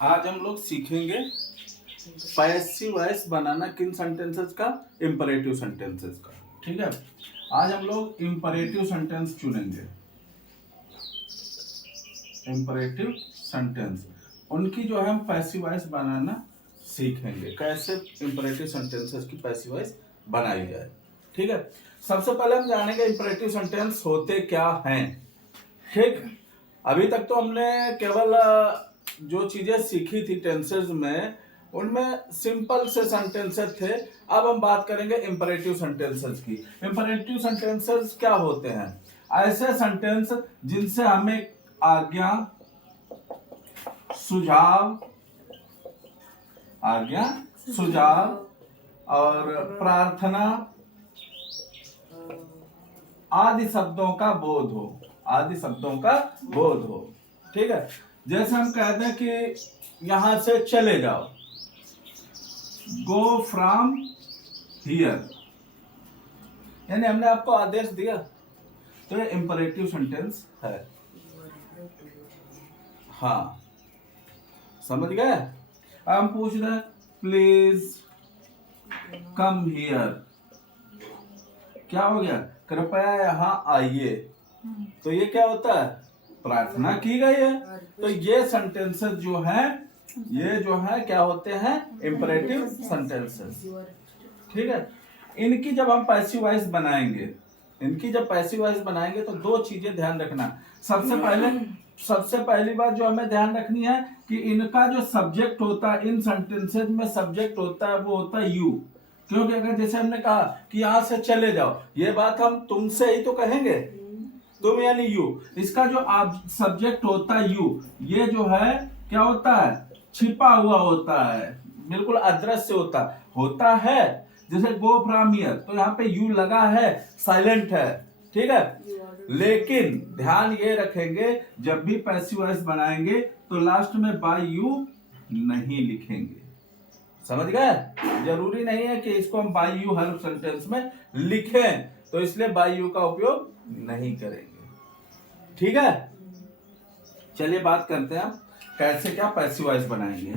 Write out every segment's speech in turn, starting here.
आज हम लोग सीखेंगे पैसिव वॉइस बनाना किन सेंटेंसेस का, इंपरेटिव सेंटेंसेस का। ठीक है, आज हम लोग इंपरेटिव सेंटेंस चुनेंगे। इंपरेटिव सेंटेंस उनकी जो है हम पैसिव वॉइस बनाना सीखेंगे, कैसे इंपरेटिव सेंटेंसेस की पैसिव वॉइस बनाई जाए। ठीक है, सबसे पहले हम जानेंगे इंपरेटिव सेंटेंस होते क्या हैं। ठीक, अभी तक तो हमने केवल जो चीजें सीखी थी टेंसेस में, उनमें सिंपल से सेंटेंसेस थे। अब हम बात करेंगे इंपरेटिव सेंटेंसेस की। इंपरेटिव सेंटेंसेस क्या होते हैं? ऐसे सेंटेंस जिनसे हमें आज्ञा, सुझाव, आज्ञा, सुझाव और प्रार्थना आदि शब्दों का बोध हो, आदि शब्दों का बोध हो। ठीक है, जैसे हम कहते हैं कि यहां से चले जाओ, गो फ्रॉम हियर, यानी हमने आपको आदेश दिया, तो ये इंपरेटिव सेंटेंस है। हाँ, समझ गए? हम पूछ रहे हैं प्लीज कम हियर, क्या हो गया? कृपया यहाँ आइए। तो ये क्या होता है? प्रार्थना की गई है। तो ये सेंटेंसेस जो है, ये जो है क्या होते हैं? Imperative sentences. ठीक है, इनकी जब हम पैसिव वॉइस बनाएंगे, इनकी जब पैसिव वॉइस बनाएंगे तो दो चीजें ध्यान रखना। सबसे पहली बात जो हमें ध्यान रखनी है कि इनका जो सब्जेक्ट होता है, इन सेंटेंसेस में सब्जेक्ट होता है, वो होता है यू। क्योंकि अगर जैसे हमने कहा कि यहां से चले जाओ, ये बात हम तुमसे ही तो कहेंगे, तुम यानी यू। इसका जो सब्जेक्ट होता है यू, ये जो है क्या होता है? छिपा हुआ होता है, बिल्कुल अदृश्य होता है। जैसे गो फ्रॉम हियर, तो यहाँ पे यू लगा है, साइलेंट है। ठीक है, लेकिन ध्यान ये रखेंगे जब भी पैसिव वॉइस बनाएंगे तो लास्ट में बाय यू नहीं लिखेंगे। समझ गए? जरूरी नहीं है कि इसको हम बाय यू हर सेंटेंस में लिखें, तो इसलिए बाय यू का उपयोग नहीं करेंगे। ठीक है, चलिए बात करते हैं कैसे क्या पैसिव वॉइस बनाएंगे।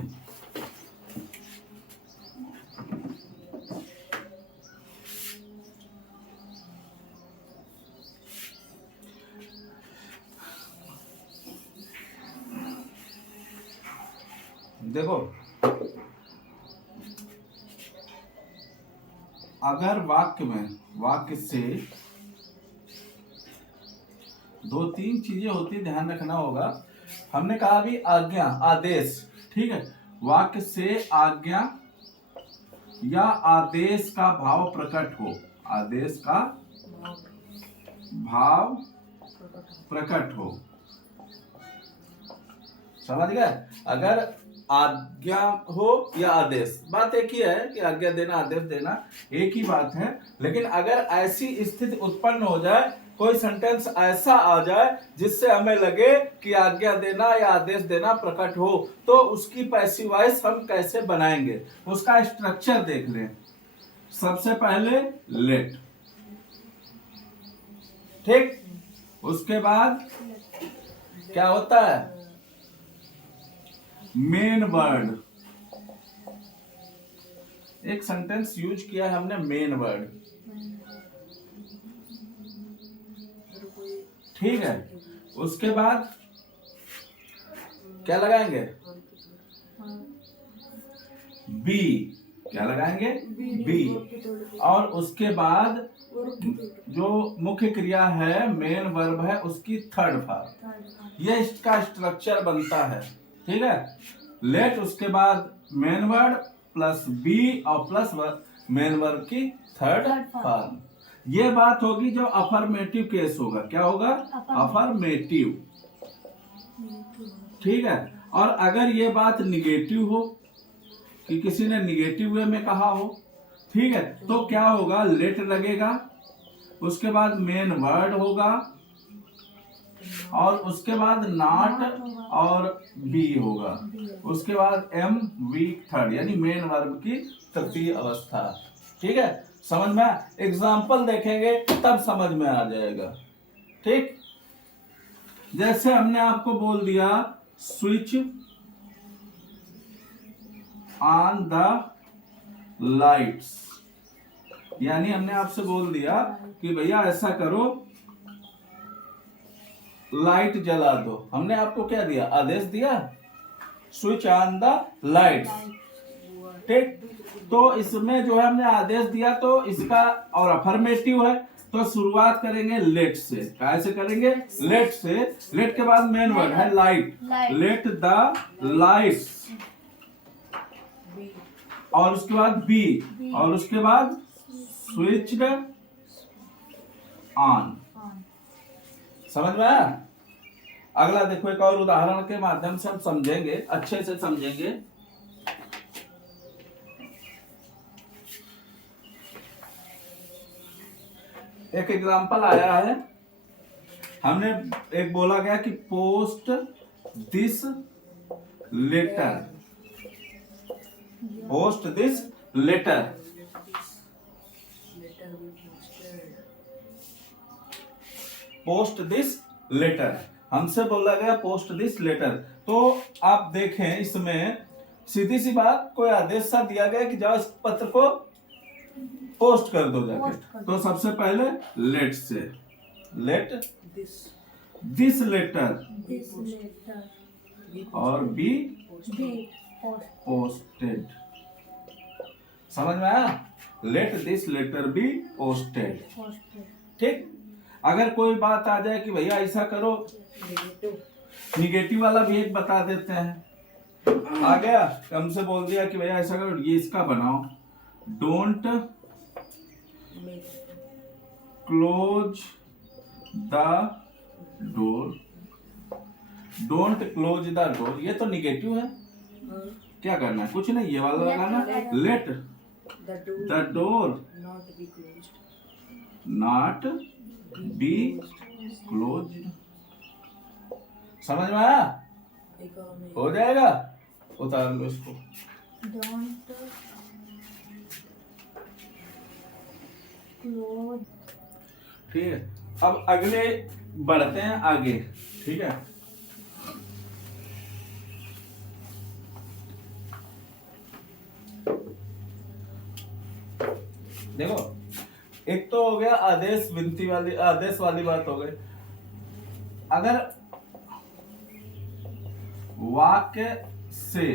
देखो, अगर वाक्य से दो तीन चीजें होती, ध्यान रखना होगा। हमने कहा भी आज्ञा, आदेश। ठीक है, वाक्य से आज्ञा या आदेश का भाव प्रकट हो, आदेश का भाव प्रकट हो। समझ गए? अगर आज्ञा हो या आदेश, बात एक ही है कि आज्ञा देना, आदेश देना एक ही बात है। लेकिन अगर ऐसी स्थिति उत्पन्न हो जाए, कोई सेंटेंस ऐसा आ जाए जिससे हमें लगे कि आज्ञा देना या आदेश देना प्रकट हो, तो उसकी पैसिव वॉइस हम कैसे बनाएंगे, उसका स्ट्रक्चर देख लें। सबसे पहले लेट, ठीक, उसके बाद क्या होता है? Main word. एक सेंटेंस यूज किया है हमने, मेन वर्ड। ठीक है, उसके बाद क्या लगाएंगे? बी, क्या लगाएंगे? बी। और उसके बाद जो मुख्य क्रिया है, मेन वर्ब है, उसकी थर्ड फॉर्म। ये इसका स्ट्रक्चर बनता है। ठीक है, लेट, उसके बाद मेन वर्ड प्लस बी और प्लस मेन वर्ब की थर्ड फॉर्म। ये बात होगी जो अफर्मेटिव केस होगा। क्या होगा? अफर्मेटिव। ठीक है, और अगर ये बात निगेटिव हो कि किसी ने निगेटिव वे में कहा हो, ठीक है, तो क्या होगा? लेट लगेगा, उसके बाद मेन वर्ड होगा और उसके बाद नॉट और बी होगा, उसके बाद एम वीक थर्ड, यानी मेन वर्ब की तृतीय अवस्था। ठीक है, समझ में? एग्जाम्पल देखेंगे तब समझ में आ जाएगा। ठीक, जैसे हमने आपको बोल दिया स्विच ऑन द लाइट्स, यानी हमने आपसे बोल दिया कि भैया ऐसा करो, लाइट जला दो। हमने आपको क्या दिया, आदेश दिया, स्विच ऑन द लाइट्स। ठीक, तो इसमें जो है हमने आदेश दिया, तो इसका और अफर्मेटिव है, तो शुरुआत करेंगे लेट से। कैसे करेंगे, लेट से। लेट के बाद मेन वर्ड है लाइट, लेट द लाइट्स, और उसके बाद बी, और उसके बाद स्विच्ड ऑन। समझ में आया? अगला देखो, एक और उदाहरण के माध्यम से हम समझेंगे, अच्छे से समझेंगे। एक एग्जांपल आया है, हमने एक बोला गया कि post this letter, post this letter, post this letter, हमसे बोला गया पोस्ट दिस लेटर। तो आप देखें, इसमें सीधी सी बात, कोई आदेश सा दिया गया कि जाओ इस पत्र को पोस्ट कर दो जाके। तो सबसे पहले लेट से, लेट दिस लेटर, और बी पोस्टेड। समझ में आया? Let this letter be posted. ठीक, अगर कोई बात आ जाए कि भैया ऐसा करो, निगेटिव वाला भी एक बता देते हैं। आ गया, हमसे बोल दिया कि भैया ऐसा करो, ये इसका बनाओ, don't close the door, don't close the door, ये तो निगेटिव है। क्या करना है, कुछ नहीं, ये वाला लगाना, let the door not be close. समझ में आया? हो जाएगा, उतार लो इसको। ठीक है, अब अगले बढ़ते हैं आगे। ठीक है, देखो, एक तो हो गया आदेश विनती वाली, आदेश वाली बात हो गई। अगर वाक्य से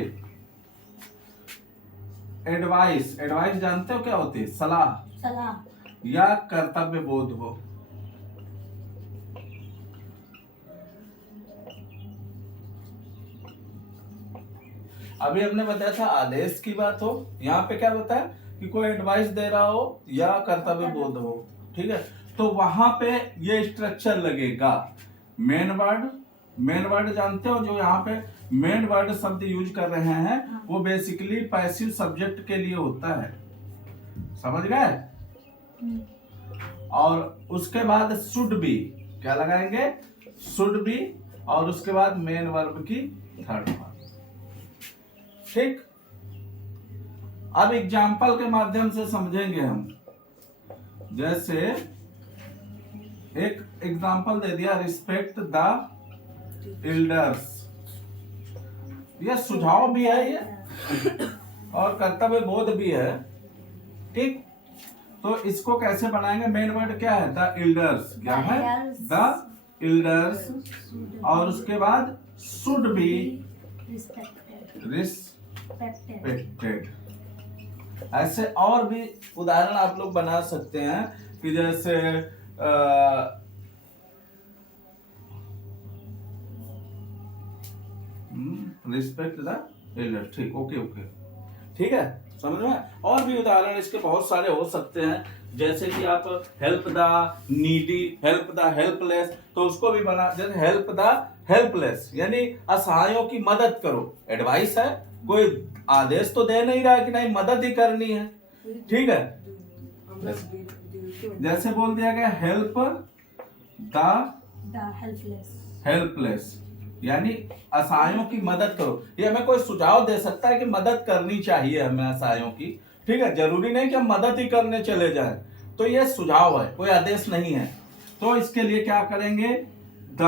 एडवाइस, एडवाइस जानते हो क्या होती है, सलाह, सलाह या कर्तव्य बोध हो, अभी हमने बताया था आदेश की बात हो, यहाँ पे क्या बताया कि कोई एडवाइस दे रहा हो या कर्तव्य बोध हो। ठीक है, तो वहां पे ये स्ट्रक्चर लगेगा, मेन वर्ड, मेन वर्ड जानते हो, जो यहाँ पे मेन वर्ड शब्द यूज कर रहे हैं, वो बेसिकली पैसिव सब्जेक्ट के लिए होता है। समझ गए? और उसके बाद शुड बी, क्या लगाएंगे, शुड बी, और उसके बाद मेन वर्ब की थर्ड पार्ट। ठीक, अब एग्जाम्पल के माध्यम से समझेंगे हम। जैसे एक एग्जाम्पल दे दिया, रिस्पेक्ट द एल्डर्स, ये सुझाव भी है ये, और कर्तव्य बोध भी है। ठीक, तो इसको कैसे बनाएंगे, मेन वर्ड क्या है, द एल्डर्स, क्या है, द एल्डर्स, और उसके बाद शुड बी रिस्पेक्टेड। ऐसे और भी उदाहरण आप लोग बना सकते हैं कि जैसे रिस्पेक्ट द एल्डर। ठीक, ओके ओके, ठीक है, समझ में? और भी उदाहरण इसके बहुत सारे हो सकते हैं, जैसे कि आप help the needy, help the helpless, तो उसको भी बना, जैसे हेल्प द हेल्पलेस यानी असहायों की मदद करो, एडवाइस है, कोई आदेश तो दे नहीं रहा है कि नहीं मदद ही करनी है। ठीक है, जैसे बोल दिया गया हेल्प द हेल्पलेस यानी असहायों की मदद करो, ये हमें कोई सुझाव दे सकता है कि मदद करनी चाहिए हमें असहायों की। ठीक है, जरूरी नहीं कि हम मदद ही करने चले जाएं, तो ये सुझाव है, कोई आदेश नहीं है। तो इसके लिए क्या करेंगे, द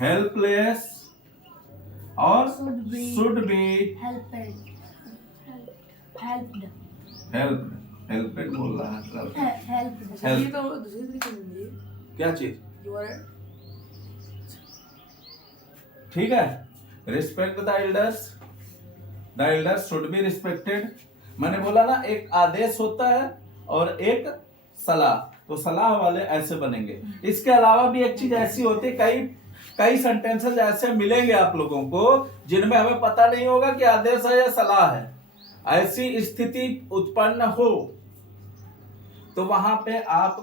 हेल्पलेस और should be helped बोल रहा है helped ये तो दूसरी तरीके से होंगी। क्या चीज You are ठीक है respect the elders should be respected मैंने बोला ना एक आदेश होता है और एक सलाह तो सलाह वाले ऐसे बनेंगे इसके अलावा भी एक चीज ऐसी होती है कई सेंटेंसेस ऐसे मिलेंगे आप लोगों को जिनमें हमें पता नहीं होगा कि आदेश है या सलाह है ऐसी स्थिति उत्पन्न हो तो वहां पे आप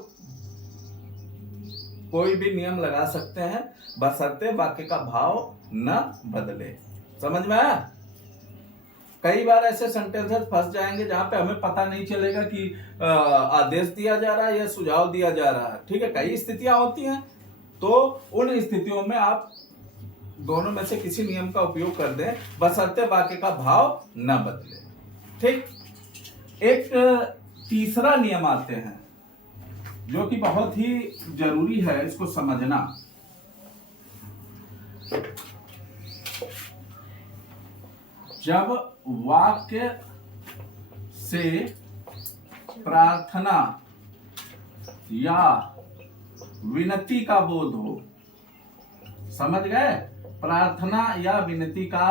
कोई भी नियम लगा सकते हैं बशर्ते वाक्य का भाव न बदले समझ में आया कई बार ऐसे सेंटेंसेस फंस जाएंगे जहां पे हमें पता नहीं चलेगा कि आदेश दिया जा रहा है या सुझाव दिया जा रहा है ठीक है कई स्थितियां होती हैं तो उन स्थितियों में आप दोनों में से किसी नियम का उपयोग कर दें बशर्ते वाक्य का भाव न बदले ठीक एक तीसरा नियम आते हैं जो कि बहुत ही जरूरी है इसको समझना जब वाक्य से प्रार्थना या विनती का बोध हो समझ गए प्रार्थना या विनती का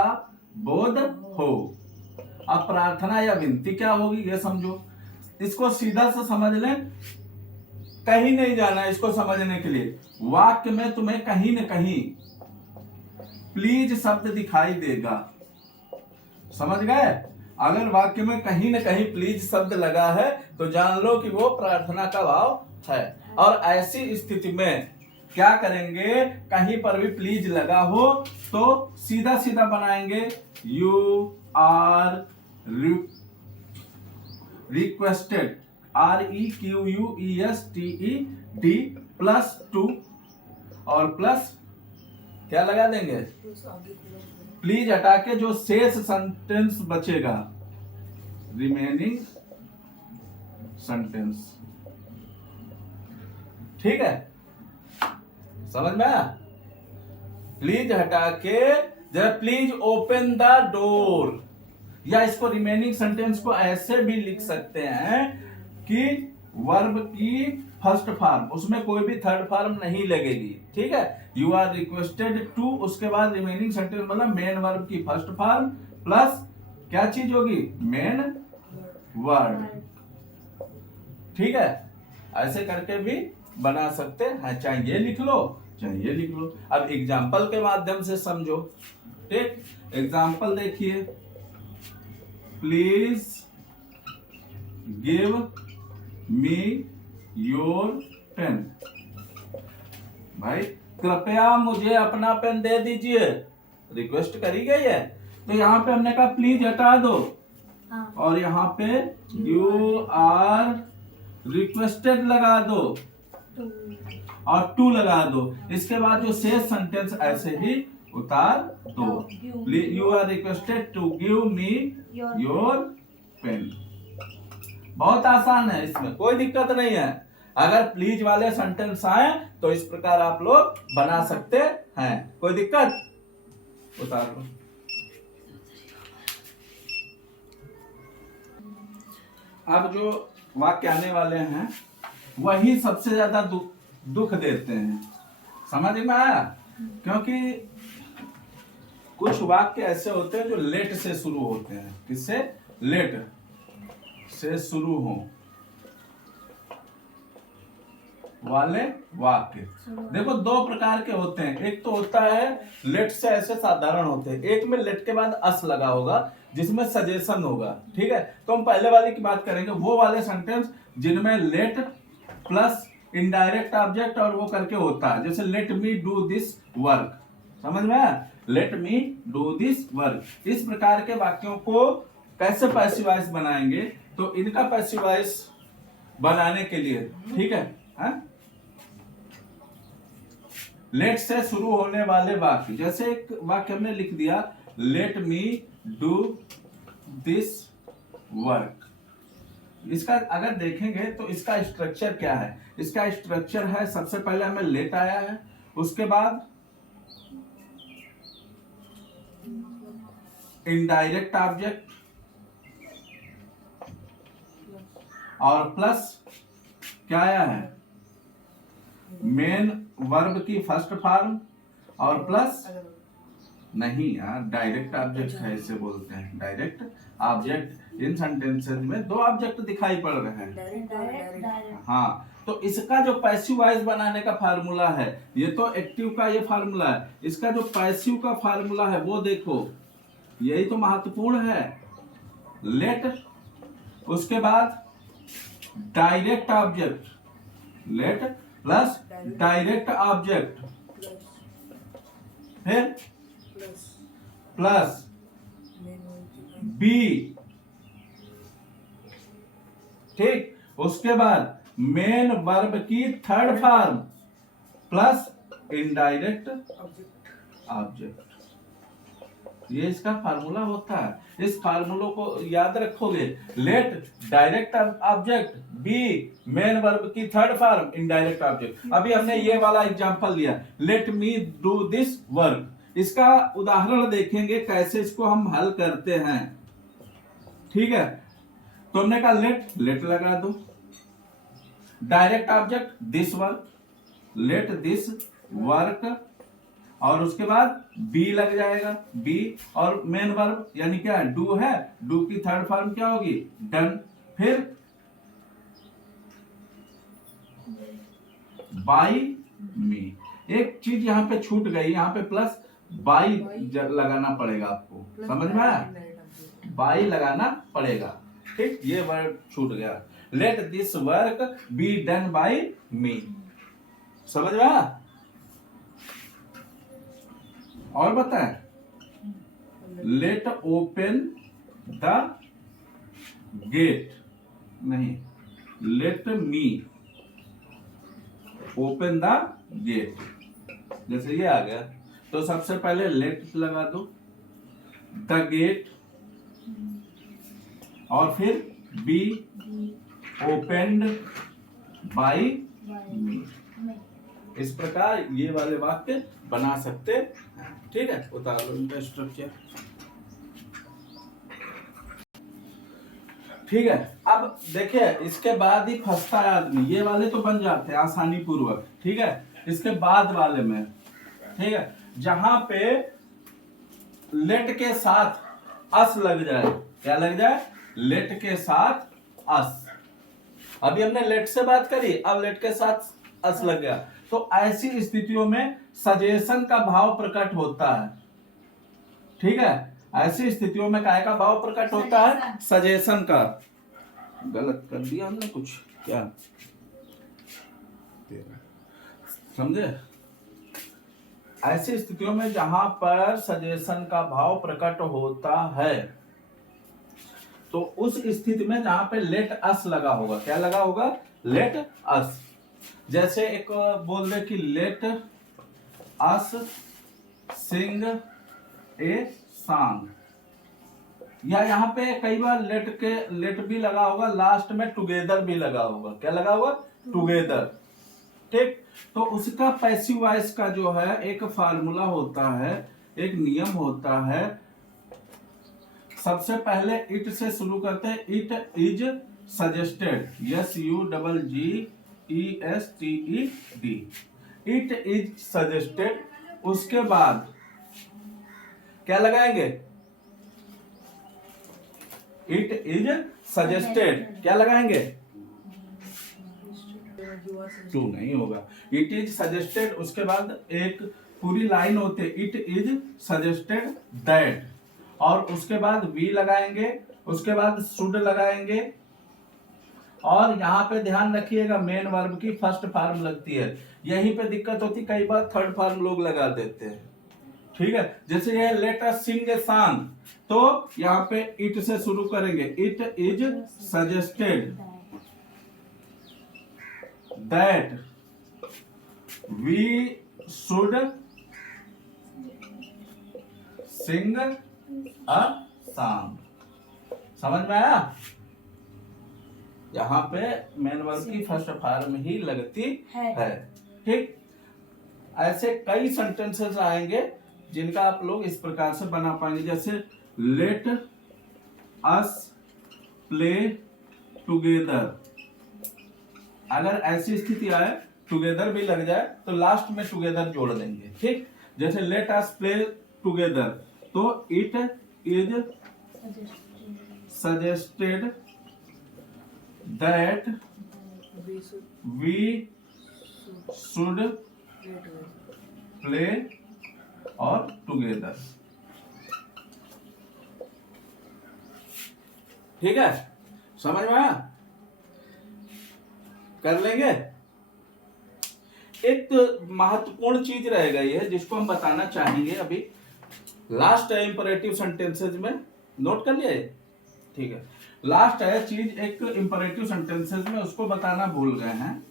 बोध हो अब प्रार्थना या विनती क्या होगी ये समझो इसको सीधा सा समझ लें कहीं नहीं जाना इसको समझने के लिए वाक्य में तुम्हें कहीं न कहीं प्लीज शब्द दिखाई देगा समझ गए अगर वाक्य में कहीं न कहीं प्लीज शब्द लगा है तो जान लो कि वो प्रार्थना का भाव है और ऐसी स्थिति में क्या करेंगे कहीं पर भी प्लीज लगा हो तो सीधा सीधा बनाएंगे यू आर रिक्वेस्टेड REQUESTED +2 और प्लस क्या लगा देंगे प्लीज हटा के जो शेष सेंटेंस बचेगा रिमेनिंग सेंटेंस ठीक है समझ में आया प्लीज हटा के जरा प्लीज ओपन द डोर या इसको रिमेनिंग सेंटेंस को ऐसे भी लिख सकते हैं कि वर्ब की फर्स्ट फॉर्म उसमें कोई भी थर्ड फॉर्म नहीं लगेगी ठीक है यू आर रिक्वेस्टेड टू उसके बाद रिमेनिंग सेंटेंस मतलब मेन वर्ब की फर्स्ट फॉर्म प्लस क्या चीज होगी मेन वर्ड ठीक है ऐसे करके भी बना सकते हैं चाहे ये लिख लो चाहे ये लिख लो अब एग्जाम्पल के माध्यम से समझो ठीक एग्जाम्पल देखिए please give me your pen भाई कृपया मुझे अपना पेन दे दीजिए रिक्वेस्ट करी गई है तो यहाँ पे हमने कहा प्लीज हटा दो और यहाँ पे यू आर रिक्वेस्टेड लगा दो और टू लगा दो इसके बाद जो शेष सेंटेंस ऐसे ही उतार दो you are requested to give me your pen बहुत आसान है इसमें कोई दिक्कत नहीं है अगर प्लीज वाले सेंटेंस आए तो इस प्रकार आप लोग बना सकते हैं कोई दिक्कत उतार लो अब जो वाक्य आने वाले हैं वही सबसे ज्यादा दुख देते हैं समझ में आया क्योंकि कुछ वाक्य ऐसे होते हैं जो लेट से शुरू होते हैं किससे लेट से शुरू हो वाले वाक्य देखो दो प्रकार के होते हैं एक तो होता है लेट से ऐसे साधारण होते हैं एक में लेट के बाद अस लगा होगा जिसमें सजेशन होगा ठीक है तो हम पहले वाले की बात करेंगे वो वाले सेंटेंस जिनमें लेट प्लस इनडायरेक्ट ऑब्जेक्ट और वो करके होता है जैसे late me do this work समझ में आया late me do this work इस प्रकार के वाक्यों को कैसे पैसिव वॉइस बनाएंगे तो इनका पैसिव वॉइस बनाने के लिए ठीक है लेट से शुरू होने वाले वाक्य जैसे एक वाक्य हमने लिख दिया late me do this work इसका अगर देखेंगे तो इसका स्ट्रक्चर क्या है इसका स्ट्रक्चर है सबसे पहले हमें लेट आया है उसके बाद इनडायरेक्ट ऑब्जेक्ट और प्लस क्या आया है, मेन वर्ब की फर्स्ट फॉर्म और प्लस नहीं यार, डायरेक्ट ऑब्जेक्ट है इसे बोलते हैं डायरेक्ट ऑब्जेक्ट। इन सेंटेंसेस में दो ऑब्जेक्ट दिखाई पड़ रहे हैं। हाँ, तो इसका जो पैसिव वॉइस बनाने का फार्मूला है, ये तो एक्टिव का ये फार्मूला है, इसका जो पैसिव का फार्मूला है वो देखो, यही तो महत्वपूर्ण है। लेट, उसके बाद direct object, late plus direct object, फिर प्लस बी, ठीक, उसके बाद मेन वर्ब की third form plus indirect object. ये इसका फार्मूला होता है। इस फार्मूलों को याद रखोगे, let direct object, be main verb की थर्ड फॉर्म, इनडायरेक्ट ऑब्जेक्ट। अभी हमने ये वाला एग्जांपल लिया, let me do this work. इसका उदाहरण देखेंगे कैसे इसको हम हल करते हैं, ठीक है। तो हमने कहा लेट, लेट लगा दो, direct object this work, late this work, और उसके बाद बी लग जाएगा, बी, और मेन वर्ब यानी क्या, डू है, डू की थर्ड फॉर्म क्या होगी, डन। फिर बाई मी। एक चीज यहाँ पे छूट गई, यहाँ पे प्लस बाई लगाना पड़ेगा आपको, समझ में आया, बाई लगाना पड़ेगा, ठीक, ये वर्ड छूट गया। Let this work be done by me, समझ में आया। और बताएं, लेट ओपन द गेट, नहीं, let me open the gate, जैसे ये आ गया। तो सबसे पहले लेट लगा दो, द गेट, और फिर बी ओपेंड बाई मी। इस प्रकार ये वाले वाक्य बना सकते हैं, ठीक है। उतार लो इनका स्ट्रक्चर, ठीक है। अब देखिए, इसके बाद ही फंसता है आदमी, ये वाले तो बन जाते हैं आसानी पूर्वक, ठीक है। इसके बाद वाले में, ठीक है, जहां पे लेट के साथ अस लग जाए, क्या लग जाए, लेट के साथ अस। अभी हमने लेट से बात करी, अब लेट के साथ अस लग गया, तो ऐसी स्थितियों में सजेशन का भाव प्रकट होता है, ठीक है। ऐसी स्थितियों में काय का भाव प्रकट होता है, सजेशन का। गलत कर दिया हमने कुछ, क्या समझे। ऐसी स्थितियों में जहां पर सजेशन का भाव प्रकट होता है, तो उस स्थिति में जहां पे लेट अस लगा होगा, क्या लगा होगा, लेट अस। जैसे एक बोल दे कि let us Singh a song, या यहाँ पे कई बार लेट भी लगा होगा, लास्ट में टुगेदर भी लगा होगा, क्या लगा होगा, टुगेदर, ठीक। तो उसका पैसिव वॉइस का जो है एक फार्मूला होता है, एक नियम होता है। सबसे पहले इट से शुरू करते हैं, it is suggested, SUGGESTED, it is suggested. उसके बाद क्या लगाएंगे, इट इज सजेस्टेड, क्या लगाएंगे, टू नहीं होगा, इट इज सजेस्टेड। उसके बाद एक पूरी लाइन होती है, इट इज सजेस्टेड दैट, और उसके बाद वी लगाएंगे, उसके बाद शुड लगाएंगे, और यहाँ पे ध्यान रखिएगा मेन वर्ब की फर्स्ट फॉर्म लगती है। यहीं पे दिक्कत होती, कई बार थर्ड फॉर्म लोग लगा देते हैं, ठीक है। जैसे ये let us Singh a song, तो यहाँ पे इट से शुरू करेंगे, it is suggested that we should sing a song, समझ में आया। यहाँ पे मेन वर्ब की फर्स्ट फॉर्म ही लगती है, ठीक। ऐसे कई सेंटेंसेस आएंगे जिनका आप लोग इस प्रकार से बना पाएंगे। जैसे लेट अस प्ले टुगेदर। अगर ऐसी स्थिति आए टुगेदर भी लग जाए तो लास्ट में टुगेदर जोड़ देंगे, ठीक। जैसे लेट अस प्ले टुगेदर, तो it is suggested that we should play और टुगेदर। ठीक है, समझ में आया? कर लेंगे। एक महत्वपूर्ण चीज रह गई है जिसको हम बताना चाहेंगे अभी लास्ट है इंपरेटिव सेंटेंसेज में, नोट कर लिया? ठीक है, लास्ट है चीज एक इंपरेटिव सेंटेंसेज में, उसको बताना भूल गए हैं।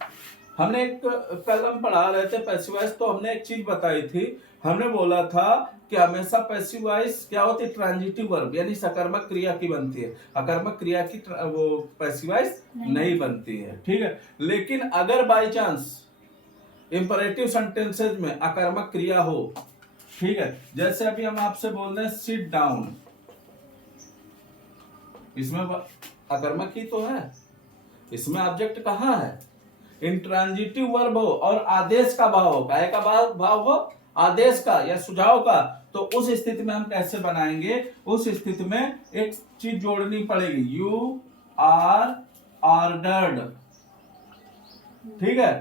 हमने एक कल हम पढ़ा रहे थे पैसिव वॉइस, तो हमने एक चीज बताई थी। हमने बोला था कि हमेशा पैसिव वॉइस क्या होती है, ट्रांजिटिव वर्ब यानी सकर्मक क्रिया की बनती है, अकर्मक क्रिया की वो पैसिव वॉइस नहीं बनती है, ठीक है। लेकिन अगर बाय चांस इंपरेटिव सेंटेंसेज में अकर्मक क्रिया हो, ठीक है, जैसे अभी हम आपसे बोल रहे हैं सिट डाउन, इसमें अकर्मक ही तो है, इसमें ऑब्जेक्ट कहाँ है, इंट्रांजिटिव वर्ब हो और आदेश का भाव हो, काहे का भाव हो, आदेश का या सुझाव का, तो उस स्थिति में हम कैसे बनाएंगे, उस स्थिति में एक चीज जोड़नी पड़ेगी, यू आर ऑर्डर्ड, ठीक है,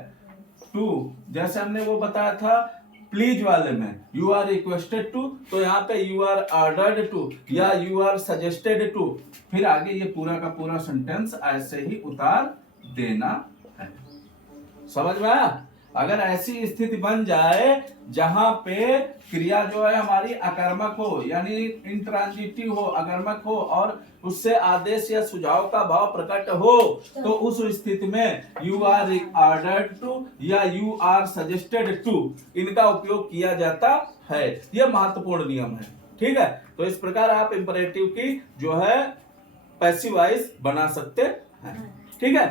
टू। जैसे हमने वो बताया था प्लीज वाले में, यू आर रिक्वेस्टेड टू, तो यहाँ पे यू आर ऑर्डर्ड टू या यू आर सजेस्टेड टू, फिर आगे ये पूरा का पूरा सेंटेंस ऐसे ही उतार देना है। समझ में आया? अगर ऐसी स्थिति बन जाए जहां पे क्रिया जो है हमारी अकर्मक हो यानी इंट्रांजिटिव हो, अकर्मक हो और उससे आदेश या सुझाव का भाव प्रकट हो, तो उस स्थिति में यू आर ऑर्डर्ड टू या यू आर सजेस्टेड टू इनका उपयोग किया जाता है। यह महत्वपूर्ण नियम है, ठीक है। तो इस प्रकार आप इंपरेटिव की जो है पैसिव वॉइस बना सकते हैं, ठीक है।